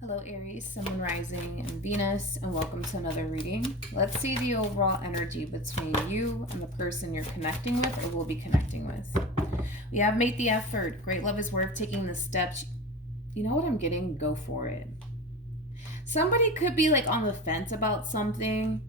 Hello Aries, Sun, Moon, Rising, and Venus, and welcome to another reading. Let's see the overall energy between you and the person you're connecting with or will be connecting with. We have made the effort. Great love is worth taking the steps. You know what I'm getting? Go for it. Somebody could be like on the fence about something.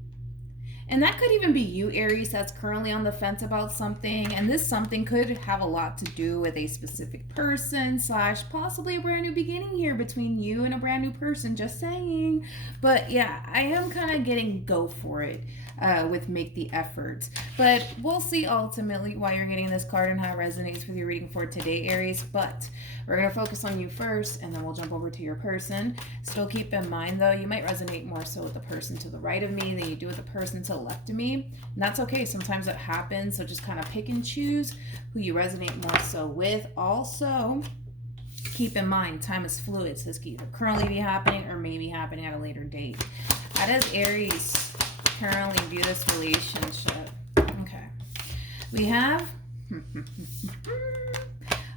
And that could even be you, Aries, that's currently on the fence about something. And this something could have a lot to do with a specific person / possibly a brand new beginning here between you and a brand new person. Just saying. But yeah, I am kind of getting go for it with make the effort. But we'll see ultimately why you're getting this card and how it resonates with your reading for today, Aries. But we're going to focus on you first, and then we'll jump over to your person. Still keep in mind, though, you might resonate more so with the person to the right of me than you do with the person to the left of me. And that's okay. Sometimes that happens. So just kind of pick and choose who you resonate more so with. Also, keep in mind, time is fluid. So this could either currently be happening or maybe happening at a later date. How does Aries currently view this relationship? Okay. We have...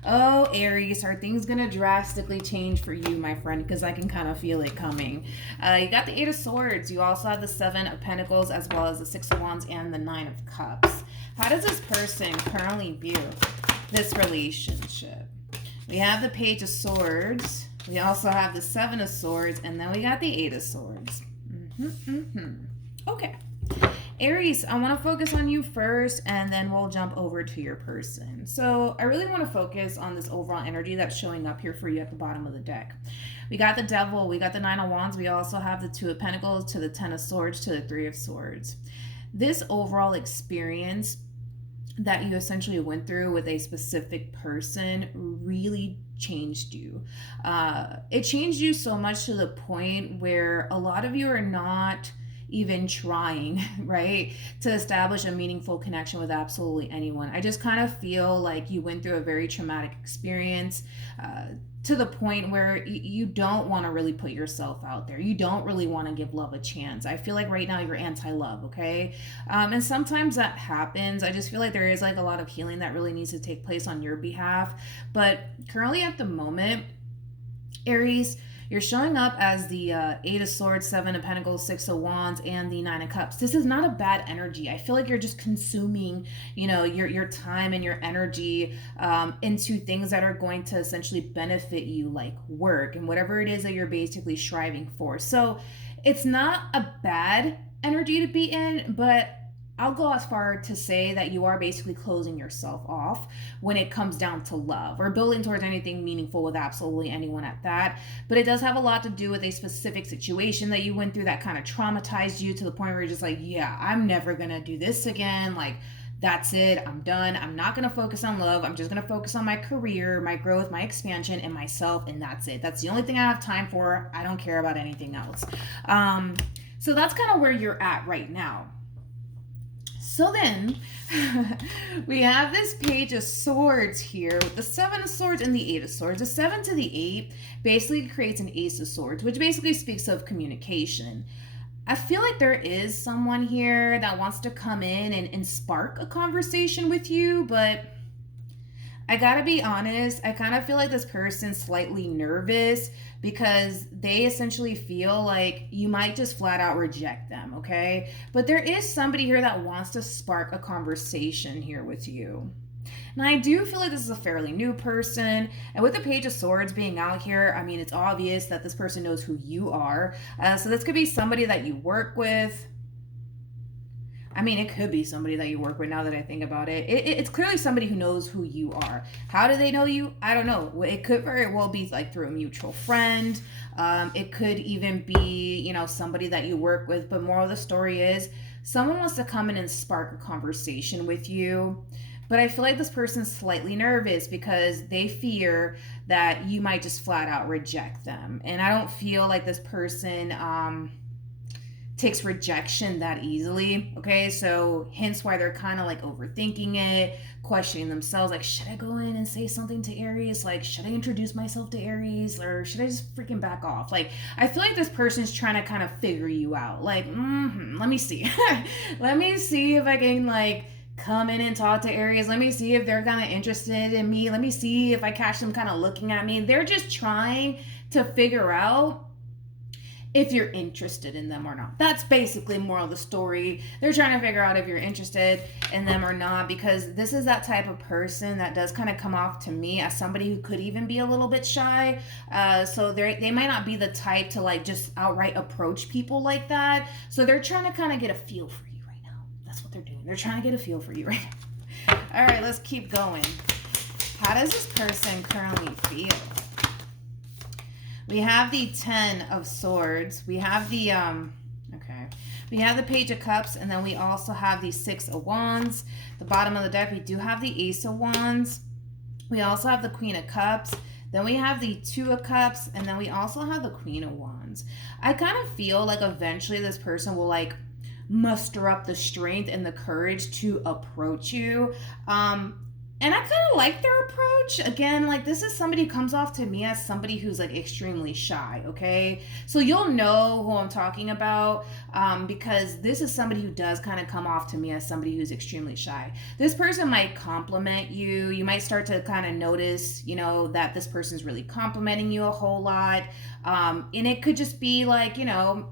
Oh, Aries, are things going to drastically change for you, my friend? Because I can kind of feel it coming. You got the Eight of Swords. You also have the Seven of Pentacles, as well as the Six of Wands and the Nine of Cups. How does this person currently view this relationship? We have the Page of Swords. We also have the Seven of Swords. And then we got the Eight of Swords. Okay. Aries, I want to focus on you first, and then we'll jump over to your person. So I really want to focus on this overall energy that's showing up here for you at the bottom of the deck. We got the Devil, we got the Nine of Wands, we also have the Two of Pentacles to the Ten of Swords to the Three of Swords. This overall experience that you essentially went through with a specific person really changed you. It changed you so much to the point where a lot of you are not even trying, right, to establish a meaningful connection with absolutely anyone. I just kind of feel like you went through a very traumatic experience to the point where you don't want to really put yourself out there. You don't really want to give love a chance. I feel like right now you're anti-love, okay? And sometimes that happens. I just feel like there is like a lot of healing that really needs to take place on your behalf. But currently at the moment, Aries, you're showing up as the Eight of Swords, Seven of Pentacles, Six of Wands, and the Nine of Cups. This is not a bad energy. I feel like you're just consuming, your time and your energy into things that are going to essentially benefit you, like work and whatever it is that you're basically striving for. So it's not a bad energy to be in, but I'll go as far to say that you are basically closing yourself off when it comes down to love or building towards anything meaningful with absolutely anyone at that. But it does have a lot to do with a specific situation that you went through that kind of traumatized you to the point where you're just like, yeah, I'm never going to do this again. Like, that's it. I'm done. I'm not going to focus on love. I'm just going to focus on my career, my growth, my expansion, and myself. And that's it. That's the only thing I have time for. I don't care about anything else. So that's kind of where you're at right now. So then, we have this Page of Swords here with the Seven of Swords and the Eight of Swords. The 7 to the 8 basically creates an Ace of Swords, which basically speaks of communication. I feel like there is someone here that wants to come in and spark a conversation with you, but I gotta be honest, I kind of feel like this person's slightly nervous because they essentially feel like you might just flat out reject them, okay? But there is somebody here that wants to spark a conversation here with you. And I do feel like this is a fairly new person. And with the Page of Swords being out here, I mean, it's obvious that this person knows who you are. So this could be somebody that you work with. I mean, it could be somebody that you work with now that I think about it. It's clearly somebody who knows who you are. How do they know you? I don't know. It could very well be like through a mutual friend. It could even be, somebody that you work with. But moral of the story is someone wants to come in and spark a conversation with you. But I feel like this person's slightly nervous because they fear that you might just flat out reject them. And I don't feel like this person takes rejection that easily, okay? So hence why they're kind of like overthinking it, questioning themselves, like, should I go in and say something to Aries? Like, should I introduce myself to Aries? Or should I just freaking back off? Like, I feel like this person's trying to kind of figure you out. Like, let me see. Let me see if I can, like, come in and talk to Aries. Let me see if they're kind of interested in me. Let me see if I catch them kind of looking at me. They're just trying to figure out if you're interested in them or not. That's basically moral of the story. They're trying to figure out if you're interested in them or not, because this is that type of person that does kind of come off to me as somebody who could even be a little bit shy. So they might not be the type to like just outright approach people like that. So they're trying to kind of get a feel for you right now. That's what they're doing. They're trying to get a feel for you right now. All right, let's keep going. How does this person currently feel? We have the 10 of Swords. We have the, we have the Page of Cups, and then we also have the 6 of Wands. The bottom of the deck, we do have the Ace of Wands. We also have the Queen of Cups. Then we have the 2 of Cups, and then we also have the Queen of Wands. I kind of feel like eventually this person will like muster up the strength and the courage to approach you. And I kind of like their approach. Again, like this is somebody who comes off to me as somebody who's like extremely shy, okay? So you'll know who I'm talking about because this is somebody who does kind of come off to me as somebody who's extremely shy. This person might compliment you. You might start to kind of notice, you know, that this person's really complimenting you a whole lot. And it could just be like, you know,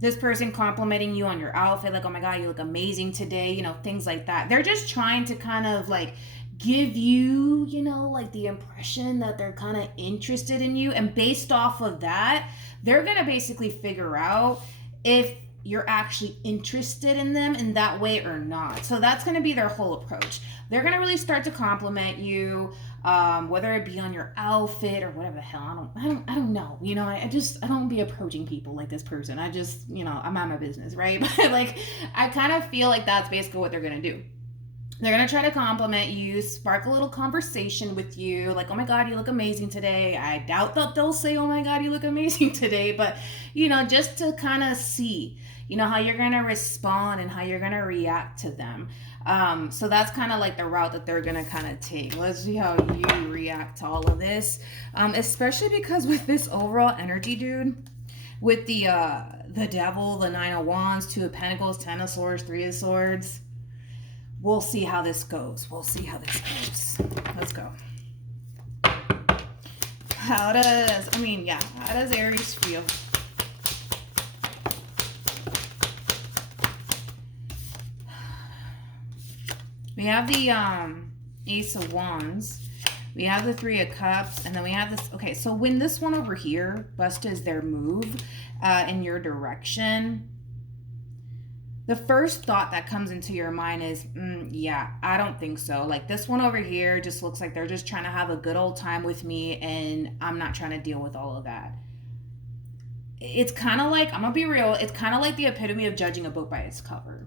this person complimenting you on your outfit, like, oh my God, you look amazing today, you know, things like that. They're just trying to kind of like give you, you know, like the impression that they're kind of interested in you. And based off of that, they're going to basically figure out if you're actually interested in them in that way or not. So that's going to be their whole approach. They're going to really start to compliment you, whether it be on your outfit or whatever the hell. I don't know. You know, I don't be approaching people like this person. I just, you know, I'm on my business, right? But like, I kind of feel like that's basically what they're going to do. They're going to try to compliment you, spark a little conversation with you, like, oh my God, you look amazing today. I doubt that they'll say, oh my God, you look amazing today, but, you know, just to kind of see, you know, how you're going to respond and how you're going to react to them. So that's kind of like the route that they're going to kind of take. Let's see how you react to all of this, especially because with this overall energy, dude, with the Devil, the 9 of Wands, 2 of Pentacles, 10 of Swords, 3 of Swords, we'll see how this goes. Let's go. How does Aries feel? We have the Ace of Wands. We have the 3 of Cups, and then we have this. Okay, so when this one over here busts their move in your direction, the first thought that comes into your mind is, yeah, I don't think so. Like this one over here just looks like they're just trying to have a good old time with me, and I'm not trying to deal with all of that. It's kind of like, I'm gonna be real, it's kind of like the epitome of judging a book by its cover.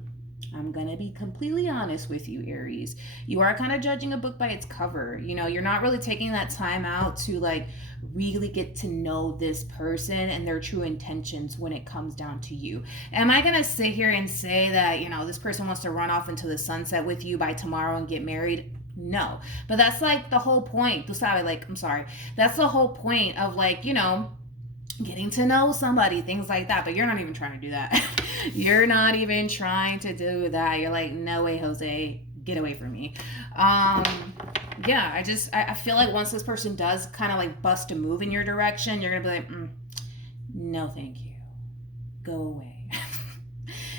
I'm going to be completely honest with you, Aries. You are kind of judging a book by its cover. You know, you're not really taking that time out to like really get to know this person and their true intentions when it comes down to you. Am I going to sit here and say that, you know, this person wants to run off into the sunset with you by tomorrow and get married? No. But that's like the whole point. That's the whole point of like, you know, getting to know somebody, things like that. But you're not even trying to do that. You're not even trying to do that. You're like, no way, Jose, get away from me. Yeah, I feel like once this person does kind of like bust a move in your direction, you're gonna be like, no thank you, go away.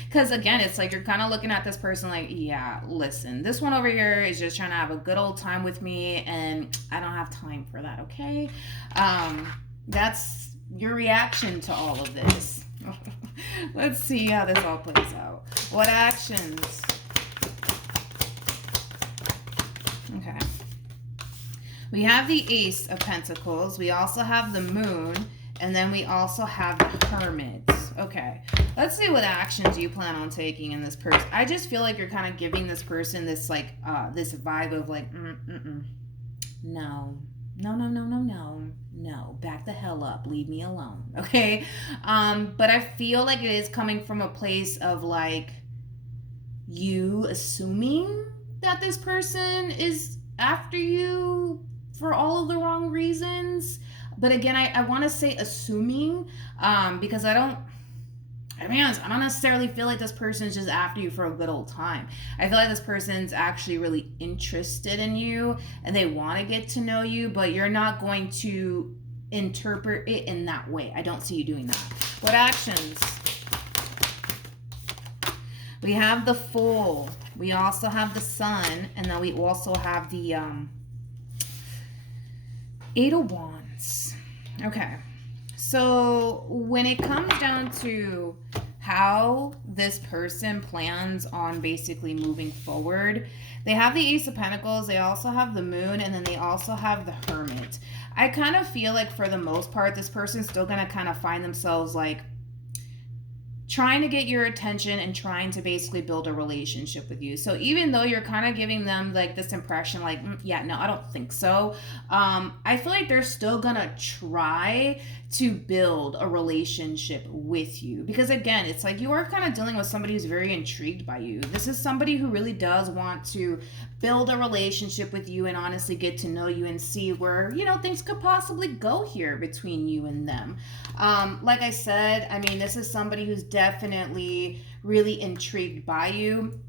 Because again, it's like you're kind of looking at this person like, yeah, listen, this one over here is just trying to have a good old time with me, and I don't have time for that, okay? That's your reaction to all of this. Let's see how this all plays out. What actions? Okay. We have the Ace of Pentacles. We also have the Moon. And then we also have the Hermit. Okay. Let's see what actions you plan on taking in this person. I just feel like you're kind of giving this person this like this vibe of like, no, back the hell up, leave me alone, okay? But I feel like it is coming from a place of like you assuming that this person is after you for all of the wrong reasons. But again, I want to say assuming because I don't necessarily feel like this person is just after you for a good old time. I feel like this person's actually really interested in you and they want to get to know you, but you're not going to interpret it in that way. I don't see you doing that. What actions? We have the Fool. We also have the Sun, and then we also have the Eight of Wands. Okay. So when it comes down to how this person plans on basically moving forward, they have the Ace of Pentacles, they also have the Moon, and then they also have the Hermit. I kind of feel like for the most part, this person's still going to kind of find themselves like trying to get your attention and trying to basically build a relationship with you. So even though you're kind of giving them like this impression like, yeah, no, I don't think so. I feel like they're still gonna try to build a relationship with you. Because again, it's like you are kind of dealing with somebody who's very intrigued by you. This is somebody who really does want to build a relationship with you and honestly get to know you and see where, you know, things could possibly go here between you and them. Like I said, I mean, this is somebody who's definitely really intrigued by you.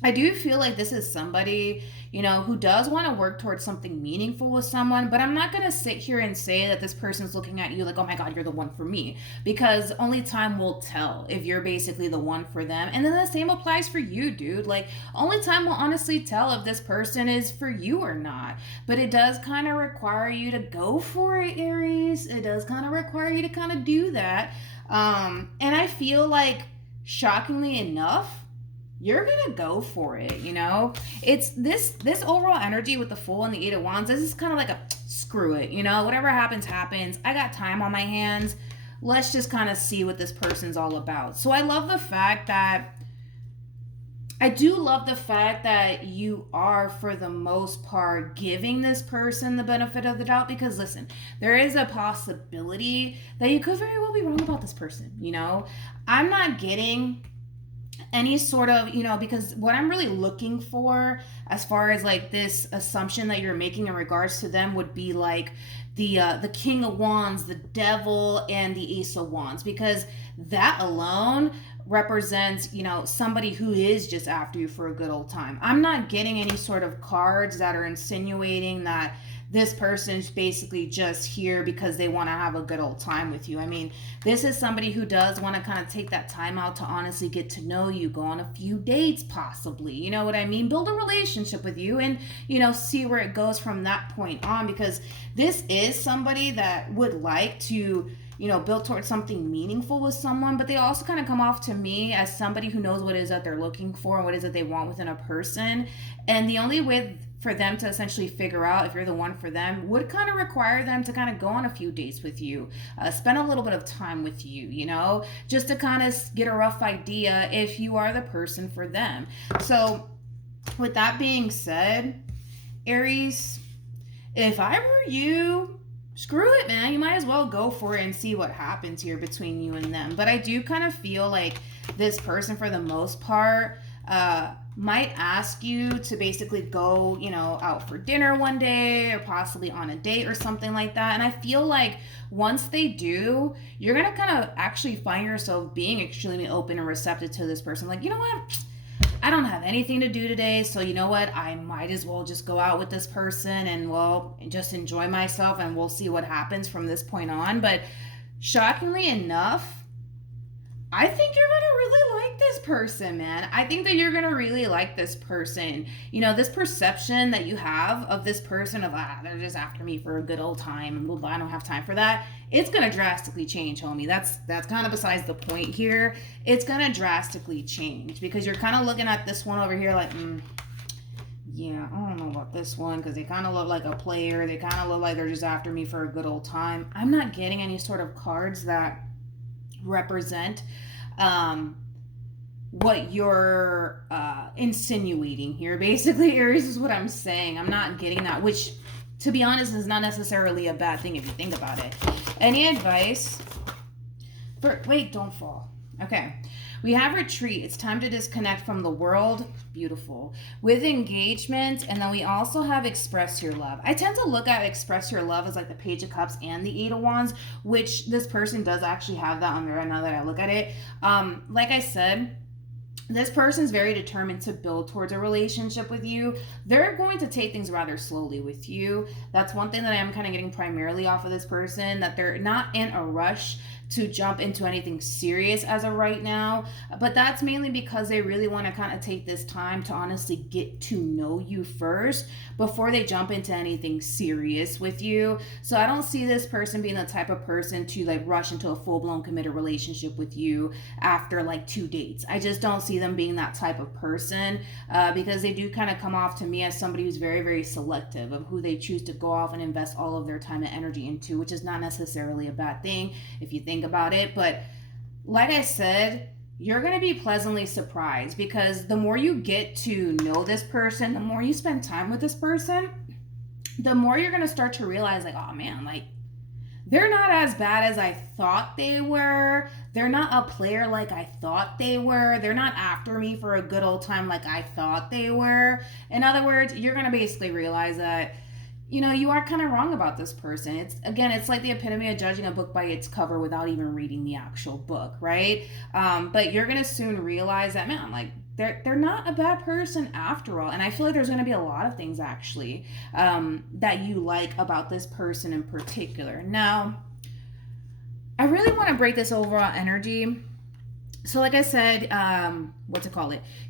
I do feel like this is somebody, you know, who does want to work towards something meaningful with someone, but I'm not going to sit here and say that this person's looking at you like, oh my God, you're the one for me, because only time will tell if you're basically the one for them. And then the same applies for you, dude. Like, only time will honestly tell if this person is for you or not. But it does kind of require you to go for it, Aries. It does kind of require you to kind of do that. And I feel like, shockingly enough, you're gonna go for it, you know? It's this overall energy with the Fool and the Eight of Wands. This is kind of like a screw it, you know? Whatever happens, happens. I got time on my hands. Let's just kind of see what this person's all about. So I do love the fact that you are, for the most part, giving this person the benefit of the doubt, because listen, there is a possibility that you could very well be wrong about this person, you know? I'm not getting any sort of, you know, because what I'm really looking for as far as like this assumption that you're making in regards to them would be like the King of Wands, the Devil, and the Ace of Wands, because that alone represents, you know, somebody who is just after you for a good old time. I'm not getting any sort of cards that are insinuating that this person's basically just here because they want to have a good old time with you. I mean, this is somebody who does want to kind of take that time out to honestly get to know you, go on a few dates possibly, you know what I mean? Build a relationship with you and, you know, see where it goes from that point on, because this is somebody that would like to, you know, build towards something meaningful with someone, but they also kind of come off to me as somebody who knows what it is that they're looking for and what it is that they want within a person. And the only way for them to essentially figure out if you're the one for them would kind of require them to kind of go on a few dates with you, spend a little bit of time with you, you know, just to kind of get a rough idea if you are the person for them. So with that being said, Aries, if I were you, screw it, man. You might as well go for it and see what happens here between you and them. But I do kind of feel like this person, for the most part, might ask you to basically go, you know, out for dinner one day or possibly on a date or something like that. And I feel like once they do, you're going to kind of actually find yourself being extremely open and receptive to this person. Like, you know what? I don't have anything to do today, so you know what? I might as well just go out with this person and, well, just enjoy myself, and we'll see what happens from this point on. But shockingly enough, I think you're going to really like this person, man. I think that you're going to really like this person. You know, this perception that you have of this person of, they're just after me for a good old time, and I don't have time for that. It's going to drastically change, homie. That's kind of besides the point here. It's going to drastically change because you're kind of looking at this one over here like, yeah, I don't know about this one because they kind of look like a player. They kind of look like they're just after me for a good old time. I'm not getting any sort of cards that represent what you're insinuating here. Basically, Aries, is what I'm saying. I'm not getting that, which, to be honest, is not necessarily a bad thing if you think about it. Any advice for... Wait, don't fall. Okay. We have retreat. It's time to disconnect from the world. Beautiful. With engagement. And then we also have express your love. I tend to look at express your love as like the Page of Cups and the Eight of Wands, which this person does actually have that on there now that I look at it. Like I said, This person's very determined to build towards a relationship with you. They're going to take things rather slowly with you. That's one thing that I am kind of getting primarily off of this person, that they're not in a rush to jump into anything serious as of right now. But that's mainly because they really want to kind of take this time to honestly get to know you first before they jump into anything serious with you. So I don't see this person being the type of person to like rush into a full-blown committed relationship with you after like 2 dates. I just don't see them being that type of person, because they do kind of come off to me as somebody who's very, very selective of who they choose to go off and invest all of their time and energy into, which is not necessarily a bad thing if you think about it. But like I said, you're going to be pleasantly surprised, because the more you get to know this person, the more you spend time with this person, the more you're going to start to realize like, oh man, like they're not as bad as I thought they were. They're not a player like I thought they were. They're not after me for a good old time like I thought they were. In other words, you're going to basically realize that, you know, you are kind of wrong about this person. It's like the epitome of judging a book by its cover without even reading the actual book, right? But you're going to soon realize that, man, like, they're not a bad person after all. And I feel like there's going to be a lot of things actually that you like about this person in particular. Now, I really want to break this overall energy. So like I said,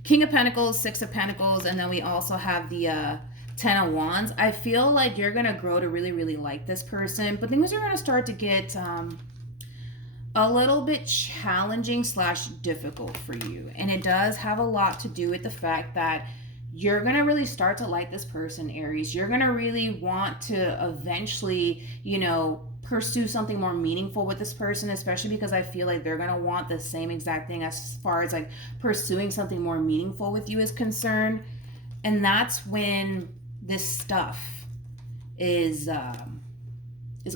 King of Pentacles, Six of Pentacles, and then we also have the 10 of Wands. I feel like you're going to grow to really, really like this person, but things are going to start to get a little bit challenging / difficult for you. And it does have a lot to do with the fact that you're going to really start to like this person, Aries. You're going to really want to eventually, you know, pursue something more meaningful with this person, especially because I feel like they're going to want the same exact thing as far as like pursuing something more meaningful with you is concerned. And that's when this stuff is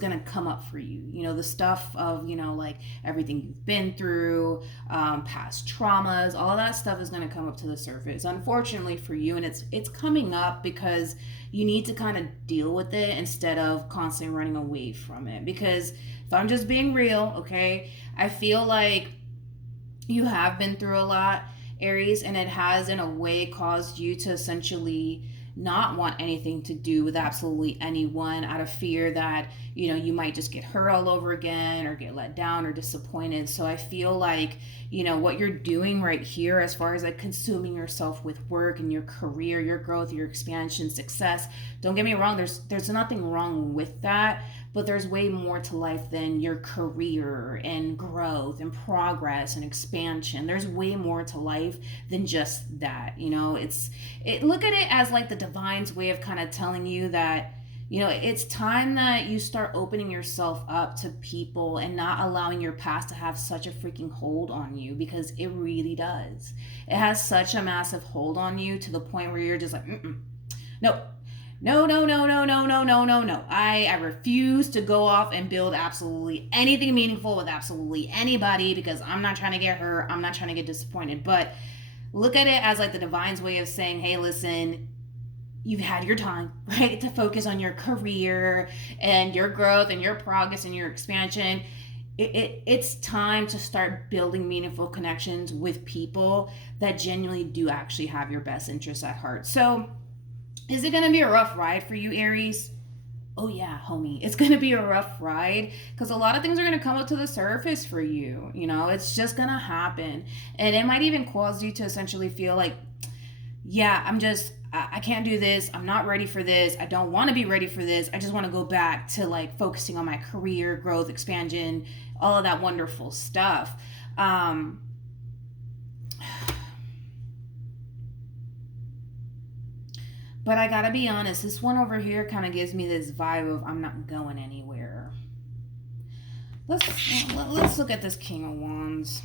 going to come up for you. You know, the stuff of, you know, like everything you've been through, past traumas, all of that stuff is going to come up to the surface, unfortunately for you. And it's coming up because you need to kind of deal with it instead of constantly running away from it. Because if I'm just being real, okay, I feel like you have been through a lot, Aries, and it has in a way caused you to essentially not want anything to do with absolutely anyone out of fear that, you know, you might just get hurt all over again or get let down or disappointed. So I feel like, you know, what you're doing right here as far as like consuming yourself with work and your career, your growth, your expansion, success, don't get me wrong, there's nothing wrong with that, but there's way more to life than your career and growth and progress and expansion. There's way more to life than just that. You know, look at it as like the divine's way of kind of telling you that, you know, it's time that you start opening yourself up to people and not allowing your past to have such a freaking hold on you, because it really does. It has such a massive hold on you to the point where you're just like, no. No. I refuse to go off and build absolutely anything meaningful with absolutely anybody, because I'm not trying to get hurt. I'm not trying to get disappointed. But look at it as like the divine's way of saying, hey, listen, you've had your time, right, to focus on your career and your growth and your progress and your expansion. It's time to start building meaningful connections with people that genuinely do actually have your best interests at heart. So is it going to be a rough ride for you, Aries? Oh yeah, homie, it's going to be a rough ride, because a lot of things are going to come up to the surface for you. You know, it's just going to happen. And it might even cause you to essentially feel like, yeah, I can't do this. I'm not ready for this. I don't want to be ready for this. I just want to go back to like focusing on my career, growth, expansion, all of that wonderful stuff. But I gotta be honest, this one over here kind of gives me this vibe of I'm not going anywhere. Let's look at this King of Wands.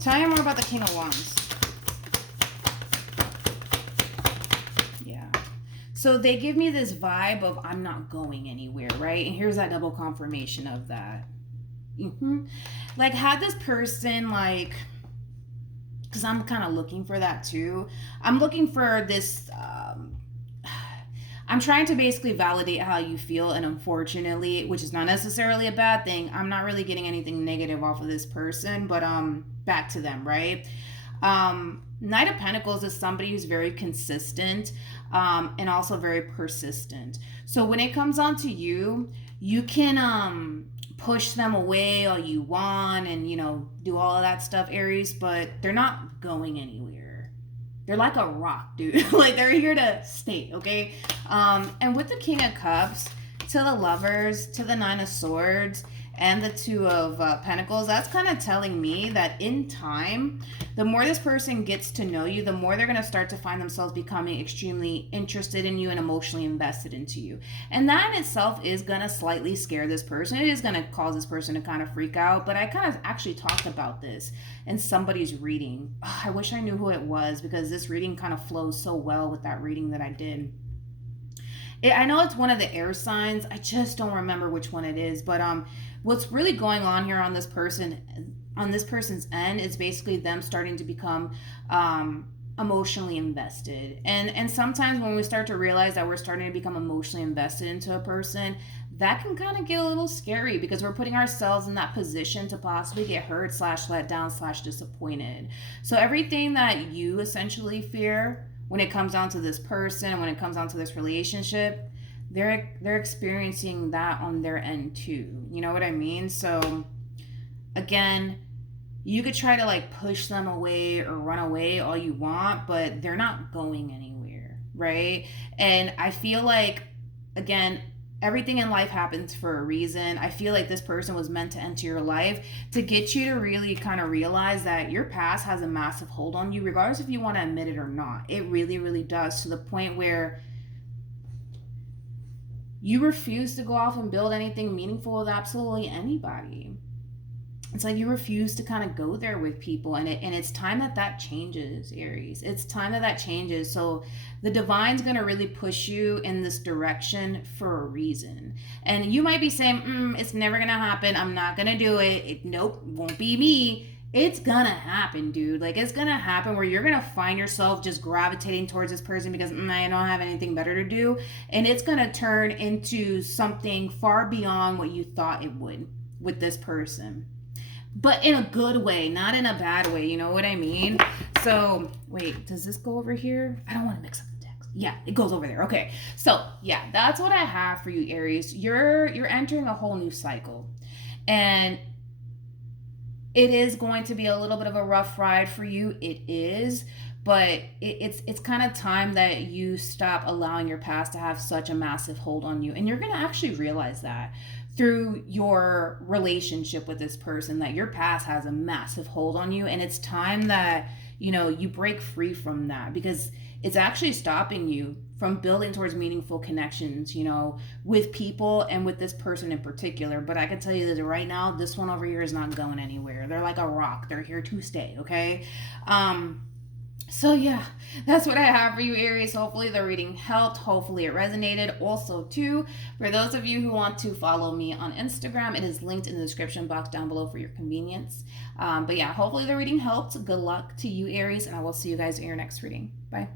Tell me more about the King of Wands. Yeah. So they give me this vibe of I'm not going anywhere, right? And here's that double confirmation of that. Like, had this person like, because I'm kind of looking for that too. I'm looking for this, I'm trying to basically validate how you feel, and unfortunately, which is not necessarily a bad thing, I'm not really getting anything negative off of this person, but back to them, right? Knight of Pentacles is somebody who's very consistent, and also very persistent. So when it comes on to you, you can push them away all you want and, you know, do all of that stuff, Aries, but they're not going anywhere. They're like a rock, dude. Like, they're here to stay, okay? And with the King of Cups, to the Lovers, to the Nine of Swords, and the Two of Pentacles, that's kind of telling me that in time, the more this person gets to know you, the more they're going to start to find themselves becoming extremely interested in you and emotionally invested into you. And that in itself is going to slightly scare this person. It is going to cause this person to kind of freak out. But I kind of actually talked about this in somebody's reading. Oh, I wish I knew who it was, because this reading kind of flows so well with that reading that I did. I know it's one of the air signs. I just don't remember which one it is. But what's really going on here on this person's end is basically them starting to become emotionally invested. And sometimes when we start to realize that we're starting to become emotionally invested into a person, that can kind of get a little scary, because we're putting ourselves in that position to possibly get hurt / let down / disappointed. So everything that you essentially fear when it comes down to this person and when it comes down to this relationship, they're experiencing that on their end too. You know what I mean? So again, you could try to like push them away or run away all you want, but they're not going anywhere, right? And I feel like, again, everything in life happens for a reason. I feel like this person was meant to enter your life to get you to really kind of realize that your past has a massive hold on you, regardless if you want to admit it or not. It really, really does, to the point where you refuse to go off and build anything meaningful with absolutely anybody. It's like you refuse to kind of go there with people, and it's time that changes, Aries. It's time that changes. So the divine's going to really push you in this direction for a reason. And you might be saying, it's never going to happen. I'm not going to do it. Nope, won't be me. It's going to happen, dude. Like, it's going to happen where you're going to find yourself just gravitating towards this person because I don't have anything better to do. And it's going to turn into something far beyond what you thought it would with this person. But in a good way, not in a bad way. You know what I mean? So, wait, does this go over here? I don't want to mix up the text. Yeah, it goes over there. Okay. So, yeah, that's what I have for you, Aries. You're entering a whole new cycle. And it is going to be a little bit of a rough ride for you. It is. But it's kind of time that you stop allowing your past to have such a massive hold on you. And you're going to actually realize that through your relationship with this person, that your past has a massive hold on you. And it's time that, you know, you break free from that, because it's actually stopping you from building towards meaningful connections, you know, with people and with this person in particular. But I can tell you that right now, this one over here is not going anywhere. They're like a rock. They're here to stay, okay? So yeah, that's what I have for you, Aries. Hopefully the reading helped. Hopefully it resonated. Also, too, for those of you who want to follow me on Instagram, it is linked in the description box down below for your convenience. But yeah, hopefully the reading helped. Good luck to you, Aries, and I will see you guys in your next reading. Bye.